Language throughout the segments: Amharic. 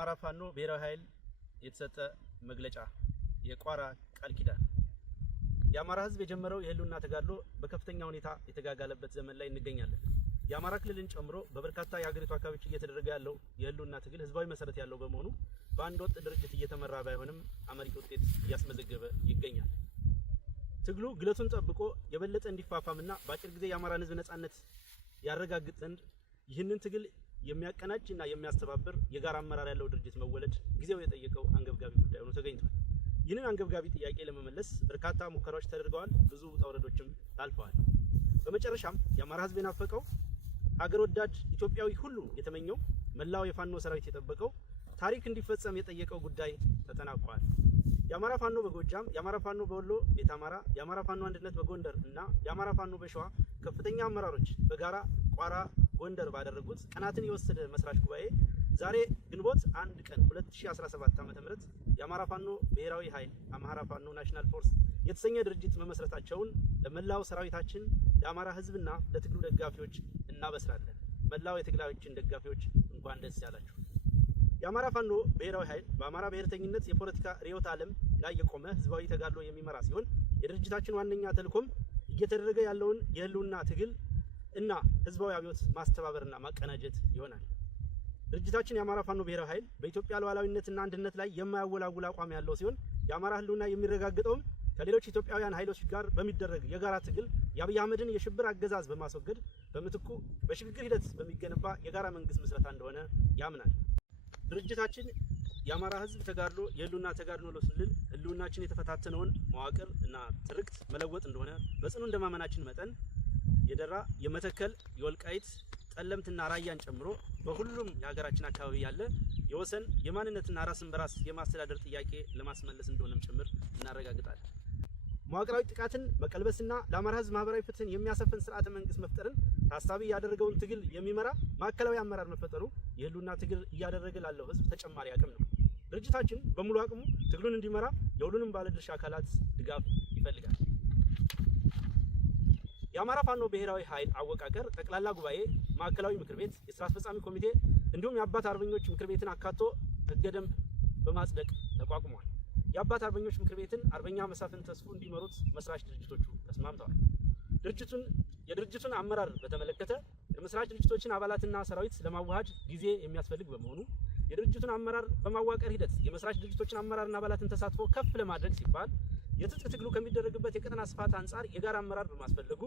አማራ ፋኖ ብሔራዊ ኃይል የተሰጠ መግለጫ የቋራ ቃል ኪዳን የአማራ ህዝብ የጀመረው የህልውና ተጋድሎ በከፍተኛ ሁኔታ የተጋጋለበት ዘመን ላይ እንገኛለን። የአማራ ክልልን ጨምሮ በበርካታ የሀገሪቱ አካባቢዎች እየተደረገ ያለው የህልውና ትግል ህዝባዊ መሰረት ያለው በመሆኑ በአንድ ወጥ ድርጅት እየተመራ ባይሆንም አመርቂ ውጤት እያስመዘገበ ይገኛል። ትግሉ ግለቱን ጠብቆ የበለጠ እንዲፋፋምና በአጭር ጊዜ የአማራን ህዝብ ነጻነት ያረጋግጥ ዘንድ ይህንን ትግል የሚያቀናጅና የሚያስተባብር የጋራ አመራር ያለው ድርጅት መወለድ ጊዜው የጠየቀው አንገብጋቢ ጉዳይ ሆኖ ተገኝቷል። ይህንን አንገብጋቢ ጥያቄ ለመመለስ በርካታ ሙከራዎች ተደርገዋል። ብዙ ውጣ ውረዶችም ታልፈዋል። በመጨረሻም የአማራ ህዝብ የናፈቀው ሀገር ወዳድ ኢትዮጵያዊ ሁሉ የተመኘው መላው የፋኖ ሰራዊት የጠበቀው ታሪክ እንዲፈጸም የጠየቀው ጉዳይ ተጠናቋል። የአማራ ፋኖ በጎጃም፣ የአማራ ፋኖ በወሎ ቤት አማራ፣ የአማራ ፋኖ አንድነት በጎንደር እና የአማራ ፋኖ በሸዋ ከፍተኛ አመራሮች በጋራ ቋራ ጎንደር ባደረጉት ቀናትን የወሰደ መስራች ጉባኤ ዛሬ ግንቦት 1 ቀን 2017 ዓ.ም የአማራ ፋኖ ብሔራዊ ኃይል አማራ ፋኖ ናሽናል ፎርስ የተሰኘ ድርጅት መመስረታቸውን ለመላው ሰራዊታችን የአማራ ህዝብና ለትግሉ ደጋፊዎች እናበስራለን። መላው የትግላችን ደጋፊዎች እንኳን ደስ ያላችሁ። የአማራ ፋኖ ብሔራዊ ኃይል በአማራ ብሔርተኝነት የፖለቲካ ርዕዮተ ዓለም ላይ የቆመ ህዝባዊ ተጋድሎ የሚመራ ሲሆን የድርጅታችን ዋነኛ ተልዕኮም እየተደረገ ያለውን የህልውና ትግል እና ህዝባዊ አብዮት ማስተባበርና ማቀናጀት ይሆናል። ድርጅታችን የአማራ ፋኖ ብሔራዊ ኃይል በኢትዮጵያ ሉዓላዊነትና አንድነት ላይ የማያወላውል አቋም ያለው ሲሆን የአማራ ህልውና የሚረጋገጠውም ከሌሎች ኢትዮጵያውያን ኃይሎች ጋር በሚደረግ የጋራ ትግል የአብይ አህመድን የሽብር አገዛዝ በማስወገድ በምትኩ በሽግግር ሂደት በሚገነባ የጋራ መንግስት ምስረታ እንደሆነ ያምናል። ድርጅታችን የአማራ ህዝብ ተጋድሎ የህልውና ተጋድሎ ነው ስንል ህልውናችን የተፈታተነውን መዋቅር እና ትርክት መለወጥ እንደሆነ በጽኑ እንደማመናችን መጠን የደራ የመተከል የወልቃይት ጠለምትና ራያን ጨምሮ በሁሉም የሀገራችን አካባቢ ያለ የወሰን የማንነትና ራስን በራስ የማስተዳደር ጥያቄ ለማስመለስ እንደሆነም ጭምር እናረጋግጣለን። መዋቅራዊ ጥቃትን መቀልበስና ለአማራ ህዝብ ማህበራዊ ፍትህን የሚያሰፍን ስርዓተ መንግስት መፍጠርን ታሳቢ ያደረገውን ትግል የሚመራ ማዕከላዊ አመራር መፈጠሩ የህልውና ትግል እያደረገ ላለው ህዝብ ተጨማሪ አቅም ነው። ድርጅታችን በሙሉ አቅሙ ትግሉን እንዲመራ የሁሉንም ባለድርሻ አካላት ድጋፍ ይፈልጋል። የአማራ ፋኖ ብሔራዊ ኃይል አወቃቀር ጠቅላላ ጉባኤ፣ ማዕከላዊ ምክር ቤት፣ የስራ አስፈጻሚ ኮሚቴ እንዲሁም የአባት አርበኞች ምክር ቤትን አካቶ ህገ ደንብ በማጽደቅ ተቋቁሟል። የአባት አርበኞች ምክር ቤትን አርበኛ መሳፍንት ተስፉ እንዲመሩት መስራች ድርጅቶቹ ተስማምተዋል። የድርጅቱን አመራር በተመለከተ የመስራች ድርጅቶችን አባላትና ሰራዊት ለማዋሃድ ጊዜ የሚያስፈልግ በመሆኑ የድርጅቱን አመራር በማዋቀር ሂደት የመስራች ድርጅቶችን አመራርና አባላትን ተሳትፎ ከፍ ለማድረግ ሲባል የትጥቅ ትግሉ ከሚደረግበት የቀጠና ስፋት አንጻር የጋራ አመራር በማስፈልጉ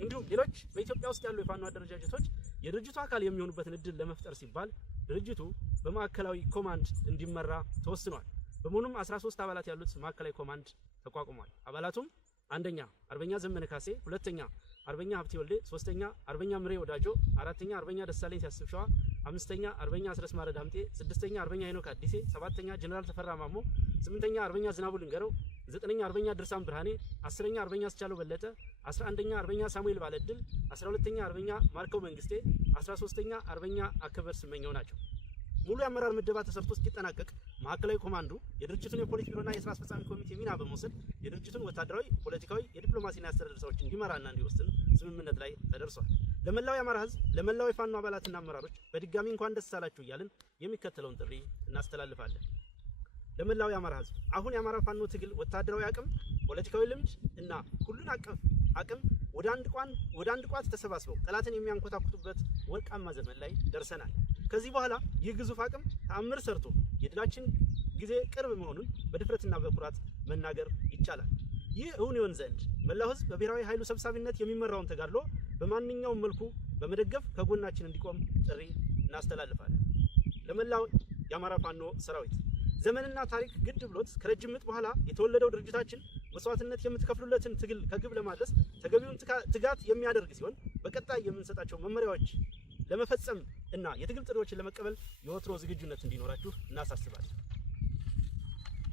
እንዲሁም ሌሎች በኢትዮጵያ ውስጥ ያሉ የፋኖ አደረጃጀቶች የድርጅቱ አካል የሚሆኑበትን እድል ለመፍጠር ሲባል ድርጅቱ በማዕከላዊ ኮማንድ እንዲመራ ተወስኗል። በመሆኑም 13 አባላት ያሉት ማዕከላዊ ኮማንድ ተቋቁሟል። አባላቱም አንደኛ አርበኛ ዘመነ ካሴ፣ ሁለተኛ አርበኛ ሀብቴ ወልዴ፣ ሶስተኛ አርበኛ ምሬ ወዳጆ፣ አራተኛ አርበኛ ደሳለኝ ሲያስብ ሸዋ፣ አምስተኛ አርበኛ አስረስ ማረ ዳምጤ፣ ስድስተኛ አርበኛ ሄኖክ አዲሴ፣ ሰባተኛ ጀነራል ተፈራ ማሞ፣ ስምንተኛ አርበኛ ዝናቡ ልንገረው፣ ዘጠነኛ አርበኛ ድርሳም ብርሃኔ፣ አስረኛ አርበኛ አስቻለው በለጠ፣ 11ኛ አርበኛ ሳሙኤል ባለድል፣ 12ኛ አርበኛ ማርከው መንግስቴ፣ 13ኛ አርበኛ አከበር ስመኘው ናቸው። ሙሉ የአመራር ምደባ ተሰርቶ እስኪጠናቀቅ ማዕከላዊ ኮማንዱ የድርጅቱን የፖሊስ ቢሮና የስራ አስፈጻሚ ኮሚቴ ሚና በመውሰድ የድርጅቱን ወታደራዊ፣ ፖለቲካዊ፣ የዲፕሎማሲና የአስተዳደር ስራዎች እንዲመራና እንዲወስን ስምምነት ላይ ተደርሷል። ለመላው የአማራ ህዝብ፣ ለመላው የፋኖ አባላትና አመራሮች በድጋሚ እንኳን ደስ አላችሁ እያልን የሚከተለውን ጥሪ እናስተላልፋለን። ለመላው የአማራ ህዝብ አሁን የአማራ ፋኖ ትግል ወታደራዊ አቅም፣ ፖለቲካዊ ልምድ እና ሁሉን አቀፍ አቅም ወደ አንድ ቋት ተሰባስበው ጠላትን የሚያንኮታኩቱበት ወርቃማ ዘመን ላይ ደርሰናል። ከዚህ በኋላ ይህ ግዙፍ አቅም ተአምር ሰርቶ የድላችን ጊዜ ቅርብ መሆኑን በድፍረትና በኩራት መናገር ይቻላል። ይህ እውን ይሆን ዘንድ መላው ህዝብ በብሔራዊ ኃይሉ ሰብሳቢነት የሚመራውን ተጋድሎ በማንኛውም መልኩ በመደገፍ ከጎናችን እንዲቆም ጥሪ እናስተላልፋለን። ለመላው የአማራ ፋኖ ሰራዊት ዘመንና ታሪክ ግድ ብሎት ከረጅም ምጥ በኋላ የተወለደው ድርጅታችን መስዋዕትነት የምትከፍሉለትን ትግል ከግብ ለማድረስ ተገቢውን ትጋት የሚያደርግ ሲሆን በቀጣይ የምንሰጣቸው መመሪያዎች ለመፈጸም እና የትግል ጥሪዎችን ለመቀበል የወትሮ ዝግጁነት እንዲኖራችሁ እናሳስባለን።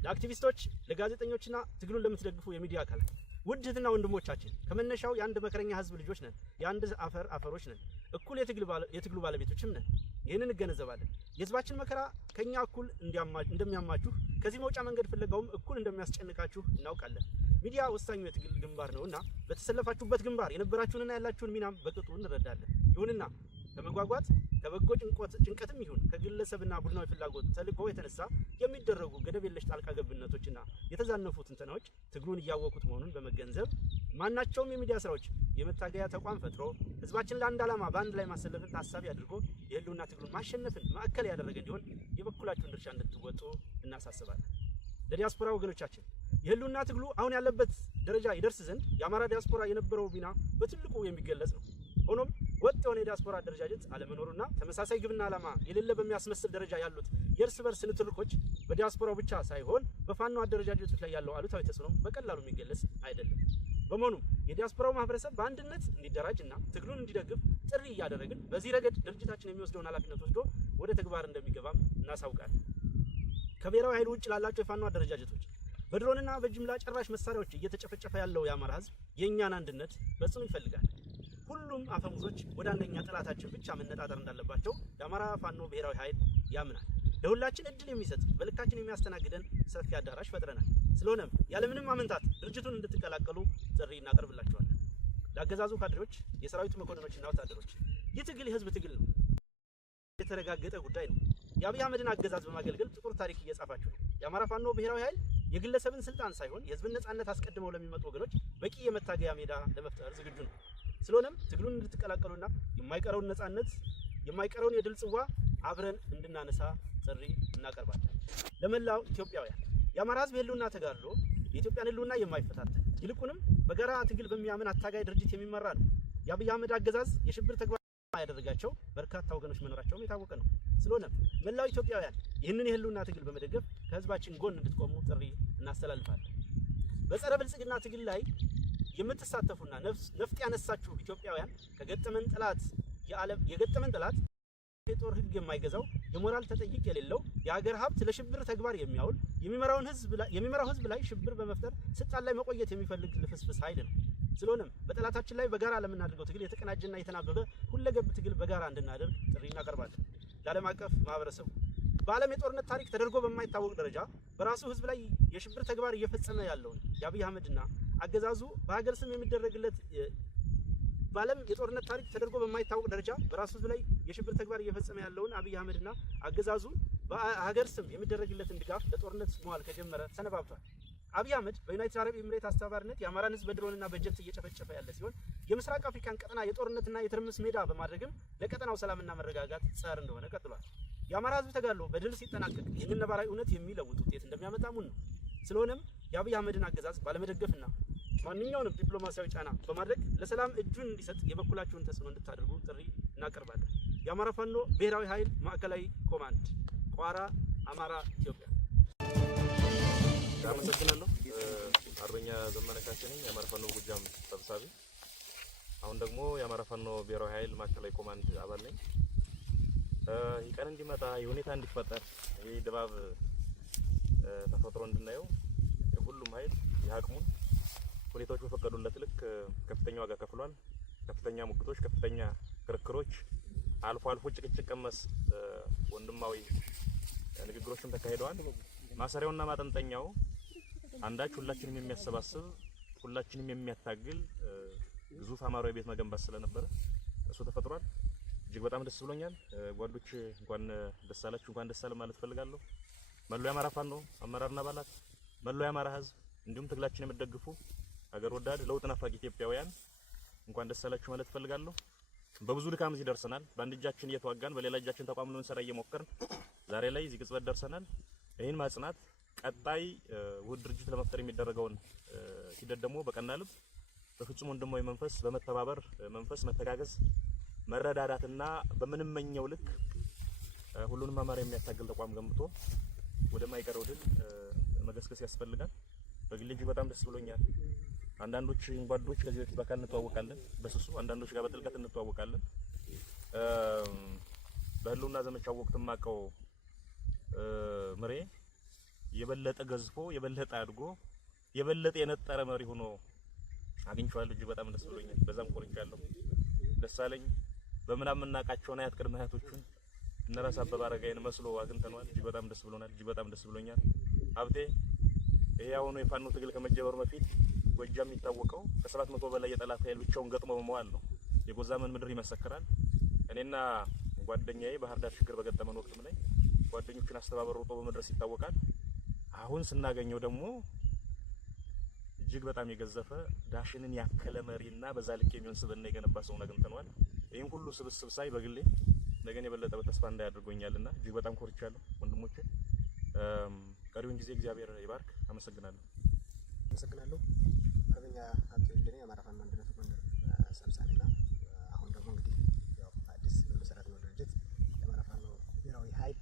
ለአክቲቪስቶች፣ ለጋዜጠኞችና ትግሉን ለምትደግፉ የሚዲያ አካላት ውድ እህትና ወንድሞቻችን ከመነሻው የአንድ መከረኛ ህዝብ ልጆች ነን። የአንድ አፈር አፈሮች ነን። እኩል የትግሉ ባለቤቶችም ነን። ይህንን እንገነዘባለን። የህዝባችን መከራ ከኛ እኩል እንደሚያማችሁ ከዚህ መውጫ መንገድ ፍለጋውም እኩል እንደሚያስጨንቃችሁ እናውቃለን። ሚዲያ ወሳኙ የትግል ግንባር ነውና በተሰለፋችሁበት ግንባር የነበራችሁንና ያላችሁን ሚናም በቅጡ እንረዳለን። ይሁንና ከመጓጓት ከበጎ ጭንቀትም ይሁን ከግለሰብና ቡድናዊ ፍላጎት ተልዕኮ የተነሳ የሚደረጉ ገደብ የለሽ ጣልቃ ገብነቶችና የተዛነፉ ትንተናዎች ትግሉን እያወቁት መሆኑን በመገንዘብ ማናቸውም የሚዲያ ስራዎች የመታገያ ተቋም ፈጥሮ ህዝባችን ለአንድ ዓላማ በአንድ ላይ ማሰለፍን ታሳቢ አድርጎ የህልውና ትግሉን ማሸነፍን ማዕከል ያደረገ እንዲሆን የበኩላችሁን ድርሻ እንድትወጡ እናሳስባለን። ለዲያስፖራ ወገኖቻችን የህልውና ትግሉ አሁን ያለበት ደረጃ ይደርስ ዘንድ የአማራ ዲያስፖራ የነበረው ሚና በትልቁ የሚገለጽ ነው። ሆኖም ወጥ የሆነ የዲያስፖራ አደረጃጀት አለመኖሩና ተመሳሳይ ግብና ዓላማ የሌለ በሚያስመስል ደረጃ ያሉት የእርስ በርስ ንትርኮች በዲያስፖራው ብቻ ሳይሆን በፋኖ አደረጃጀቶች ላይ ያለው አሉታዊ ተጽዕኖ በቀላሉ የሚገለጽ አይደለም። በመሆኑም የዲያስፖራው ማህበረሰብ በአንድነት እንዲደራጅና ትግሉን እንዲደግፍ ጥሪ እያደረግን በዚህ ረገድ ድርጅታችን የሚወስደውን ኃላፊነት ወስዶ ወደ ተግባር እንደሚገባም እናሳውቃለን። ከብሔራዊ ኃይል ውጭ ላላቸው የፋኖ አደረጃጀቶች በድሮንና በጅምላ ጨራሽ መሳሪያዎች እየተጨፈጨፈ ያለው የአማራ ህዝብ የእኛን አንድነት በጽኑ ይፈልጋል። ሁሉም አፈሙዞች ወደ አንደኛ ጠላታችን ብቻ መነጣጠር እንዳለባቸው የአማራ ፋኖ ብሔራዊ ኃይል ያምናል። ለሁላችን እድል የሚሰጥ በልካችን የሚያስተናግደን ሰፊ አዳራሽ ፈጥረናል። ስለሆነም ያለምንም አመንታት ድርጅቱን እንድትቀላቀሉ ጥሪ እናቀርብላችኋለን። ለአገዛዙ ካድሬዎች፣ የሰራዊቱ መኮንኖችና ወታደሮች ይህ ትግል የህዝብ ትግል ነው፣ የተረጋገጠ ጉዳይ ነው። የአብይ አህመድን አገዛዝ በማገልገል ጥቁር ታሪክ እየጻፋችሁ ነው። የአማራ ፋኖ ብሔራዊ ኃይል የግለሰብን ስልጣን ሳይሆን የህዝብን ነጻነት አስቀድመው ለሚመጡ ወገኖች በቂ የመታገያ ሜዳ ለመፍጠር ዝግጁ ነው። ስለሆነም ትግሉን እንድትቀላቀሉና የማይቀረውን ነጻነት የማይቀረውን የድል ጽዋ አብረን እንድናነሳ ጥሪ እናቀርባለን። ለመላው ኢትዮጵያውያን የአማራ ህዝብ የህልውና ተጋድሎ የኢትዮጵያን ህልውና የማይፈታተን ይልቁንም በጋራ ትግል በሚያምን አታጋይ ድርጅት የሚመራ ነው። የአብይ አህመድ አገዛዝ የሽብር ተግባር ያደረጋቸው በርካታ ወገኖች መኖራቸውም የታወቀ ነው። ስለሆነም መላው ኢትዮጵያውያን ይህንን የህልውና ትግል በመደገፍ ከህዝባችን ጎን እንድትቆሙ ጥሪ እናስተላልፋለን። በጸረ ብልጽግና ትግል ላይ የምትሳተፉና ነፍጥ ያነሳችሁ ኢትዮጵያውያን ከገጠመን ጠላት የገጠመን ጠላት የጦር ህግ የማይገዛው የሞራል ተጠይቅ የሌለው የሀገር ሀብት ለሽብር ተግባር የሚያውል የሚመራው ህዝብ ላይ ሽብር በመፍጠር ስልጣን ላይ መቆየት የሚፈልግ ልፍስፍስ ኃይል ነው። ስለሆነም በጠላታችን ላይ በጋራ ለምናደርገው ትግል የተቀናጀና የተናበበ ሁለገብ ትግል በጋራ እንድናደርግ ጥሪ እናቀርባለን። ለዓለም አቀፍ ማህበረሰቡ በዓለም የጦርነት ታሪክ ተደርጎ በማይታወቅ ደረጃ በራሱ ህዝብ ላይ የሽብር ተግባር እየፈጸመ ያለውን የአብይ አህመድና አገዛዙ በሀገር ስም የሚደረግለት በዓለም የጦርነት ታሪክ ተደርጎ በማይታወቅ ደረጃ በራሱ ህዝብ ላይ የሽብር ተግባር እየፈጸመ ያለውን አብይ አህመድና አገዛዙ በሀገር ስም የሚደረግለትን ድጋፍ ለጦርነት መዋል ከጀመረ ሰነባብቷል። አብይ አህመድ በዩናይትድ አረብ ኤሚሬት አስተባባሪነት የአማራን ህዝብ በድሮንና በጀት እየጨፈጨፈ ያለ ሲሆን የምስራቅ አፍሪካን ቀጠና የጦርነትና የትርምስ ሜዳ በማድረግም ለቀጠናው ሰላምና መረጋጋት ጸር እንደሆነ ቀጥሏል። የአማራ ህዝብ ተጋድሎ በድል ሲጠናቀቅ ይህንን ነባራዊ እውነት የሚለውጥ ውጤት እንደሚያመጣ ሙን ነው። ስለሆነም የአብይ አህመድን አገዛዝ ባለመደገፍና ማንኛውንም ዲፕሎማሲያዊ ጫና በማድረግ ለሰላም እጁን እንዲሰጥ የበኩላችሁን ተጽዕኖ እንድታደርጉ ጥሪ እናቀርባለን። የአማራ ፋኖ ብሔራዊ ኃይል ማዕከላዊ ኮማንድ ቋራ፣ አማራ፣ ኢትዮጵያ። አመሰግናለሁ። አርበኛ ዘመነ ካሴ ነኝ፣ የአማራ ፋኖ ጎጃም ሰብሳቢ። አሁን ደግሞ የአማራ ፋኖ ብሔራዊ ኃይል ማዕከላዊ ኮማንድ አባል ነኝ። ይህ ቀን እንዲመጣ የሁኔታ እንዲፈጠር ይህ ድባብ ተፈጥሮ እንድናየው ሁሉም ኃይል የአቅሙን ሁኔታዎች በፈቀዱለት ልክ ከፍተኛ ዋጋ ከፍሏል። ከፍተኛ ሙግቶች፣ ከፍተኛ ክርክሮች፣ አልፎ አልፎ ጭቅጭቅ ቀመስ ወንድማዊ ንግግሮችም ተካሂደዋል። ማሰሪያውና ማጠንጠኛው አንዳች ሁላችንም የሚያሰባስብ ሁላችንም የሚያታግል ግዙፍ አማራዊ ቤት መገንባት ስለነበረ እሱ ተፈጥሯል። እጅግ በጣም ደስ ብሎኛል። ጓዶች እንኳን ደስ አላችሁ፣ እንኳን ደስ አለ ማለት ፈልጋለሁ። መላው የአማራ ፋኖ አመራርና አባላት፣ መላው የአማራ ህዝብ እንዲሁም ትግላችን የምትደግፉ ሀገር ወዳድ ለውጥ ናፋቂ ኢትዮጵያውያን እንኳን ደስ አላችሁ ማለት ፈልጋለሁ። በብዙ ድካም እዚህ ደርሰናል። በአንድ እጃችን እየተዋጋን በሌላ እጃችን ተቋም ልንሰራ እየሞከርን ዛሬ ላይ እዚህ ቅጽበት ደርሰናል። ይህን ማጽናት ቀጣይ ውህድ ድርጅት ለመፍጠር የሚደረገውን ሂደት ደግሞ በቀና ልብ በፍጹም ወንድማዊ መንፈስ በመተባበር መንፈስ መተጋገዝ መረዳዳትና በምንመኘው ልክ ሁሉንም አማራ የሚያታግል ተቋም ገንብቶ ወደማይቀረው ድል መገስገስ ያስፈልጋል። በግሌ እጅግ በጣም ደስ ብሎኛል። አንዳንዶች ጓዶች ከዚህ በፊት በአካል እንተዋወቃለን በስሱ፣ አንዳንዶች ጋር በጥልቀት እንተዋወቃለን። በህልውና ዘመቻው ወቅት ማቀው ምሬ የበለጠ ገዝፎ የበለጠ አድጎ የበለጠ የነጠረ መሪ ሆኖ አግኝቼዋለሁ። እጅግ በጣም ደስ ብሎኛል። በዛም ቆርጫለሁ። ደሳለኝ በምናምን እናቃቸውና አያት ቅድመ አያቶቹን እነራስ አበበ አረጋይን መስሎ አግኝተነዋል። እጅግ በጣም ደስ ብሎናል። እጅግ በጣም ደስ ብሎኛል። ሀብቴ ይሄ አሁን የፋኖ ትግል ከመጀመሩ በፊት ጎጃም የሚታወቀው ከ700 በላይ የጠላት ኃይል ብቻውን ገጥሞ በመዋል ነው። የጎዛመን ምድር ይመሰክራል። እኔና ጓደኛዬ ባህር ዳር ችግር በገጠመን ወቅትም ላይ ጓደኞቹን አስተባብሮ ሮጦ በመድረስ ይታወቃል። አሁን ስናገኘው ደግሞ እጅግ በጣም የገዘፈ ዳሽንን ያከለ መሪና በዛ ልክ የሚሆን ስብዕና የገነባ ሰው አግኝተነዋል። ይሄን ሁሉ ስብስብ ሳይ በግሌ ነገን የበለጠ በተስፋ እንዳያደርጎኛልና እጅግ በጣም ኮርቻለሁ ወንድሞቼ። ቀሪውን ጊዜ እግዚአብሔር ይባርክ። አመሰግናለሁ። አርበኛ ሀብቴ ወልዴ የአማራ ፋኖ አንድነት ጎንደር ሰብሳቢና አሁን ደግሞ እንግዲህ ያው አዲስ በመሰረት ነው ድርጅት የአማራ ፋኖ ብሔራዊ ኃይል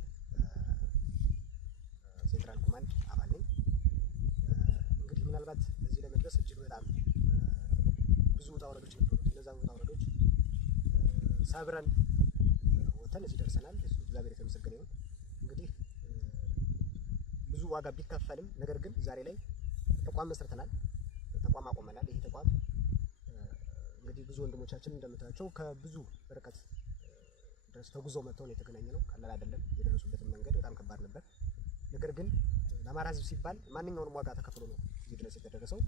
ሴንትራል ኮማንድ አባል ነኝ። እንግዲህ ምናልባት እዚህ ለመድረስ እጅግ በጣም ብዙ ውጣ ውረዶች ነበሩት። እነዛን ውጣ ውረዶች ሰብረን ወተን እዚህ ደርሰናል። እሱ እግዚአብሔር የተመሰገነ ይሁን። እንግዲህ ብዙ ዋጋ ቢከፈልም ነገር ግን ዛሬ ላይ ተቋም መስርተናል፣ ተቋም አቆመናል። ይሄ ተቋም እንግዲህ ብዙ ወንድሞቻችን እንደምታዩቸው ከብዙ ርቀት ድረስ ተጉዘው መጥተው ነው የተገናኘ ነው። ቀላል አይደለም። የደረሱበትን መንገድ በጣም ከባድ ነበር። ነገር ግን ለአማራ ሕዝብ ሲባል ማንኛውንም ዋጋ ተከፍሎ ነው እዚህ ድረስ የተደረሰው።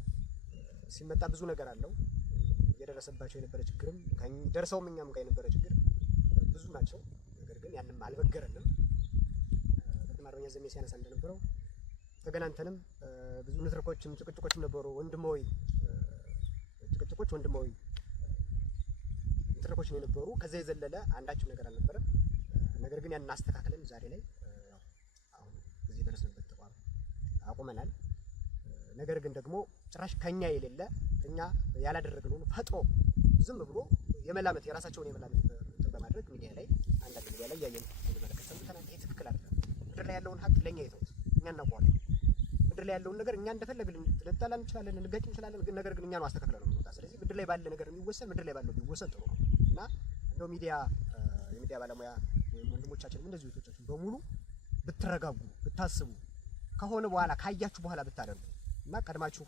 ሲመጣ ብዙ ነገር አለው። የደረሰባቸው የነበረ ችግርም ደርሰውም እኛም ጋር የነበረ ችግር ብዙ ናቸው። ነገር ግን ያንም አልበገረንም። ቅድም አርበኛ ዘሜ ሲያነሳ እንደነበረው ተገናኝተንም ብዙ ንትርኮችም ጭቅጭቆችም ነበሩ። ወንድማዊ ጭቅጭቆች፣ ወንድማዊ ንትርኮች ነው የነበሩ። ከዛ የዘለለ አንዳችም ነገር አልነበረም። ነገር ግን ያን አስተካክለን ዛሬ ላይ ያው አሁን እዚህ ደረስንበት ተቋም አቁመናል። ነገር ግን ደግሞ ጭራሽ ከኛ የሌለ እኛ ያላደረግነውን ፈጥሮ ዝም ብሎ የመላመት የራሳቸውን የመላመት በማድረግ ሚዲያ ላይ አንዳንድ ሚዲያ ላይ ያየን እንመለከት ሰምተናል። ይሄ ትክክል አይደለም። ምድር ላይ ያለውን ሀቅ ለኛ ይተውት፣ እኛ እናውቀዋለን። ምድር ላይ ያለውን ነገር እኛ እንደፈለግን ልንጣላ እንችላለን፣ ልንጋጭ እንችላለን። ግን ነገር ግን እኛ ነው አስተካክለን ነው የምንወጣ። ስለዚህ ምድር ላይ ባለ ነገር የሚወሰን ምድር ላይ ባለው ቢወሰን ጥሩ ነው እና እንደው ሚዲያ የሚዲያ ባለሙያ ወይም ወንድሞቻችንም እንደዚህ ቤቶቻችን በሙሉ ብትረጋጉ፣ ብታስቡ፣ ከሆነ በኋላ ካያችሁ በኋላ ብታደርጉ እና ቀድማችሁ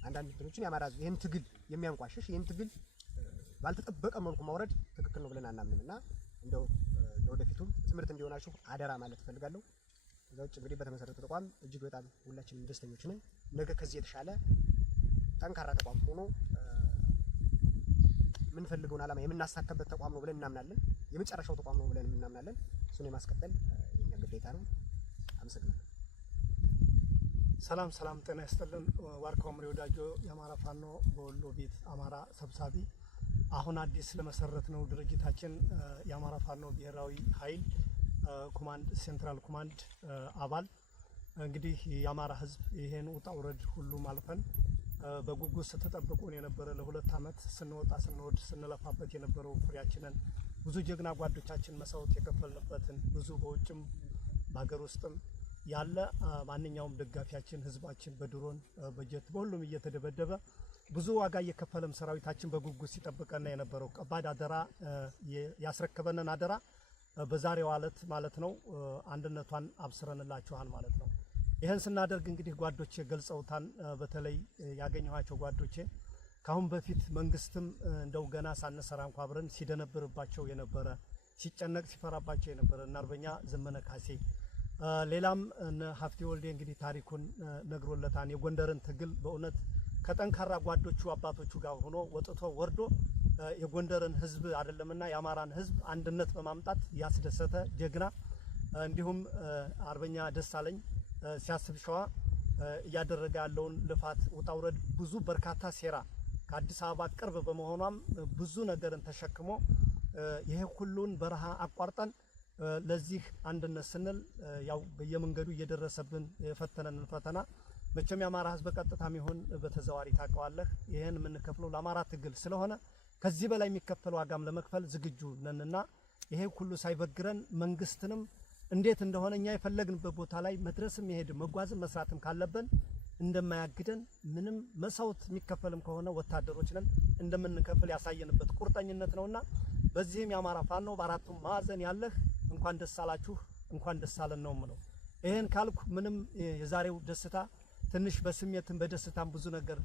አንዳንድ እንትኖችን ያማራ ይሄን ትግል የሚያንቋሽሽ ይሄን ትግል ባልተጠበቀ መልኩ ማውረድ ትክክል ነው ብለን አናምንም እና እንደው ለወደፊቱም ትምህርት እንዲሆናችሁ አደራ ማለት እፈልጋለሁ። ከዛ ውጭ እንግዲህ በተመሰረተ ተቋም እጅግ በጣም ሁላችንም ደስተኞች ነን። ነገ ከዚህ የተሻለ ጠንካራ ተቋም ሆኖ የምንፈልገውን ዓላማ የምናሳካበት ተቋም ነው ብለን እናምናለን። የመጨረሻው ተቋም ነው ብለን እናምናለን። እሱን የማስቀጠል የኛ ግዴታ ነው። አመሰግናለሁ። ሰላም ጤና ይስጥልን። ዋርካው ምሪ ወዳጆ የአማራ ፋኖ በወሎ ቤት አማራ ሰብሳቢ፣ አሁን አዲስ ለመሰረት ነው ድርጅታችን የአማራ ፋኖ ብሔራዊ ኃይል ኮማንድ ሴንትራል ኮማንድ አባል። እንግዲህ የአማራ ሕዝብ ይሄን ውጣ ውረድ ሁሉ አልፈን በጉጉት ስትጠብቁን የነበረ ለ2 ዓመት ስንወጣ ስንወድ ስንለፋበት የነበረው ፍሬያችንን ብዙ ጀግና ጓዶቻችን መስዋዕት የከፈልንበትን ብዙ በውጭም በሀገር ውስጥም ያለ ማንኛውም ደጋፊያችን ህዝባችን በድሮን በጀት በሁሉም እየተደበደበ ብዙ ዋጋ እየከፈለም ሰራዊታችን በጉጉት ሲጠብቀና የነበረው ከባድ አደራ ያስረከበንን አደራ በዛሬው ዕለት ማለት ነው አንድነቷን አብስረንላችኋል ማለት ነው። ይሄን ስናደርግ እንግዲህ ጓዶቼ ገልጸውታን በተለይ ያገኘኋቸው ጓዶቼ ካሁን በፊት መንግስትም እንደው ገና ሳንሰራ እንኳን አብረን ሲደነብርባቸው የነበረ ሲጨነቅ ሲፈራባቸው የነበረ እና አርበኛ ዘመነ ካሴ ሌላም ሀብቴ ወልዴ እንግዲህ ታሪኩን ነግሮለታን የጎንደርን ትግል በእውነት ከጠንካራ ጓዶቹ አባቶቹ ጋር ሆኖ ወጥቶ ወርዶ የጎንደርን ህዝብ አይደለምና የአማራን ህዝብ አንድነት በማምጣት ያስደሰተ ጀግና እንዲሁም አርበኛ ደሳለኝ ሲያስብ ሸዋ እያደረገ ያለውን ልፋት ውጣውረድ ብዙ በርካታ ሴራ ከአዲስ አበባ ቅርብ በመሆኗም ብዙ ነገርን ተሸክሞ ይሄ ሁሉን በረሃ አቋርጠን ለዚህ አንድነት ስንል ያው በየመንገዱ እየደረሰብን የፈተነንን ፈተና መቼም የአማራ ህዝብ በቀጥታም ይሁን በተዘዋሪ ታውቀዋለህ። ይሄን የምንከፍለው ለአማራ ትግል ስለሆነ ከዚህ በላይ የሚከፈል ዋጋም ለመክፈል ዝግጁ ነንና ይሄ ሁሉ ሳይበግረን መንግስትንም እንዴት እንደሆነ እኛ የፈለግንበት ቦታ ላይ መድረስም ይሄድ መጓዝም መስራትም ካለብን እንደማያግደን ምንም መስዋዕት የሚከፈልም ከሆነ ወታደሮች ነን እንደምንከፍል ያሳየንበት ቁርጠኝነት ነውና በዚህም የአማራ ፋኖ በአራቱም ማዕዘን ያለህ እንኳን ደስ አላችሁ እንኳን ደስ አለን ነው የምለው። ይሄን ካልኩ ምንም የዛሬው ደስታ ትንሽ በስሜትም በደስታም ብዙ ነገር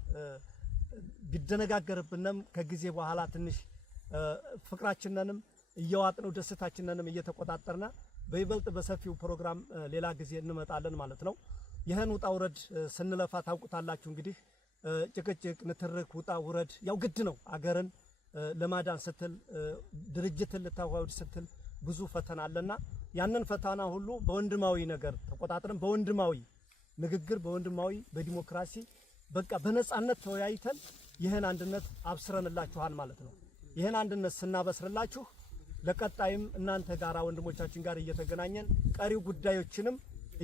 ቢደነጋገርብንም ከጊዜ በኋላ ትንሽ ፍቅራችንንም እየዋጥነው ደስታችንንም እየተቆጣጠርና በይበልጥ በሰፊው ፕሮግራም ሌላ ጊዜ እንመጣለን ማለት ነው። ይሄን ውጣ ውረድ ስንለፋ ታውቁታላችሁ። እንግዲህ ጭቅጭቅ፣ ንትርክ፣ ውጣ ውረድ ያው ግድ ነው። አገርን ለማዳን ስትል ድርጅትን ልታዋውድ ስትል ብዙ ፈተና አለና ያንን ፈተና ሁሉ በወንድማዊ ነገር ተቆጣጥረን በወንድማዊ ንግግር በወንድማዊ በዲሞክራሲ በቃ በነጻነት ተወያይተን ይህን አንድነት አብስረንላችኋል ማለት ነው። ይህን አንድነት ስናበስርላችሁ ለቀጣይም እናንተ ጋራ ወንድሞቻችን ጋር እየተገናኘን ቀሪው ጉዳዮችንም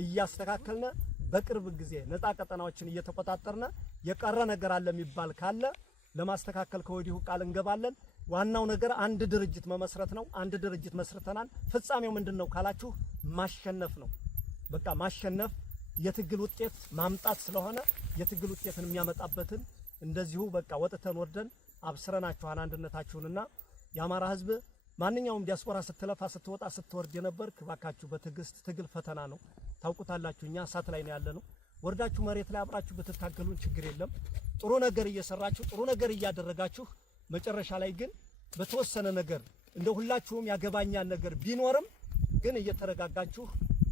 እያስተካከልን በቅርብ ጊዜ ነፃ ቀጠናዎችን እየተቆጣጠርነ የቀረ ነገር አለ የሚባል ካለ ለማስተካከል ከወዲሁ ቃል እንገባለን። ዋናው ነገር አንድ ድርጅት መመስረት ነው። አንድ ድርጅት መስርተናል። ፍጻሜው ምንድነው ካላችሁ ማሸነፍ ነው። በቃ ማሸነፍ የትግል ውጤት ማምጣት ስለሆነ የትግል ውጤትን የሚያመጣበትን እንደዚሁ በቃ ወጥተን ወርደን አብስረናችኋል አንድነታችሁንና የአማራ ህዝብ ማንኛውም ዲያስፖራ ስትለፋ ስትወጣ ስትወርድ የነበር ባካችሁ በትግስት ትግል ፈተና ነው። ታውቁታላችሁ። እኛ እሳት ላይ ነው ያለነው። ወርዳችሁ መሬት ላይ አብራችሁ ብትታገሉን ችግር የለም። ጥሩ ነገር እየሰራችሁ ጥሩ ነገር እያደረጋችሁ መጨረሻ ላይ ግን በተወሰነ ነገር እንደ ሁላችሁም ያገባኛል ነገር ቢኖርም ግን እየተረጋጋችሁ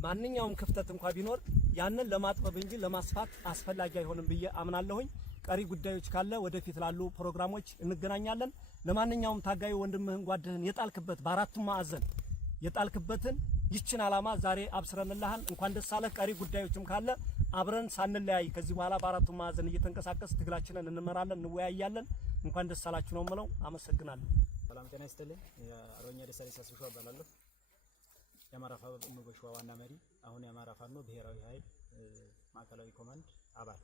ማንኛውም ክፍተት እንኳን ቢኖር ያንን ለማጥበብ እንጂ ለማስፋት አስፈላጊ አይሆንም ብዬ አምናለሁኝ። ቀሪ ጉዳዮች ካለ ወደፊት ላሉ ፕሮግራሞች እንገናኛለን። ለማንኛውም ታጋዩ ወንድምህን ጓድህን የጣልክበት በአራቱም ማዕዘን የጣልክበትን ይችን ዓላማ ዛሬ አብስረንልሃል። እንኳን ደስ አለህ። ቀሪ ጉዳዮችም ካለ አብረን ሳንለያይ ከዚህ በኋላ በአራቱም ማዕዘን እየተንቀሳቀስ ትግላችንን እንመራለን፣ እንወያያለን። እንኳን ደስ አላችሁ ነው የምለው። አመሰግናለሁ። ሰላም ጤና ይስጥልኝ። አርበኛ ደሳለኝ ሳስበሽው እባላለሁ። የአማራ ፋኖ በሸዋ ዋና መሪ፣ አሁን የአማራ ፋኖ ብሔራዊ ኃይል ማዕከላዊ ኮማንድ አባል።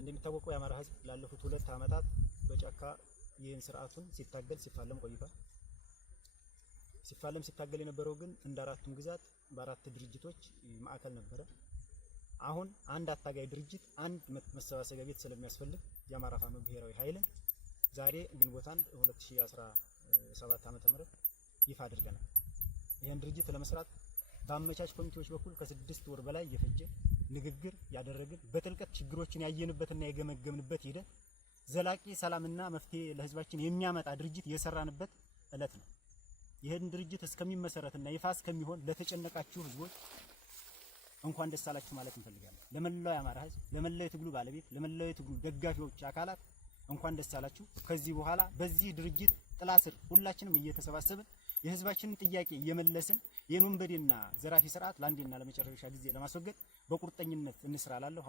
እንደሚታወቀው የአማራ ህዝብ ላለፉት 2 ዓመታት በጫካ ይህን ስርዓቱን ሲታገል ሲፋለም ቆይቷል። ሲታገል የነበረው ግን እንደ አራቱም ግዛት በአራት ድርጅቶች ማዕከል ነበረ። አሁን አንድ አታጋይ ድርጅት አንድ መሰባሰቢያ ቤት ስለሚያስፈልግ የአማራ ፋኖ ብሔራዊ ኃይልን ዛሬ ግንቦት 1 2017 ዓ.ም ይፋ አድርገናል። ይህን ድርጅት ለመስራት በአመቻች ኮሚቴዎች በኩል ከ6 ወር በላይ የፈጀ ንግግር ያደረግን በጥልቀት ችግሮችን ያየንበትና የገመገምንበት ሂደት ዘላቂ ሰላምና መፍትሄ ለህዝባችን የሚያመጣ ድርጅት የሰራንበት እለት ነው። ይህን ድርጅት እስከሚመሰረትና ይፋ እስከሚሆን ለተጨነቃችሁ ህዝቦች እንኳን ደስ አላችሁ ማለት እንፈልጋለን። ለመላው የአማራ ህዝብ፣ ለመላው የትግሉ ባለቤት፣ ለመላው የትግሉ ደጋፊዎች አካላት እንኳን ደስ አላችሁ። ከዚህ በኋላ በዚህ ድርጅት ጥላ ስር ሁላችንም እየተሰባሰብን የህዝባችንን ጥያቄ እየመለስን የወንበዴና ዘራፊ ስርዓት ለአንዴና ለመጨረሻ ጊዜ ለማስወገድ በቁርጠኝነት እንስራላለሁ።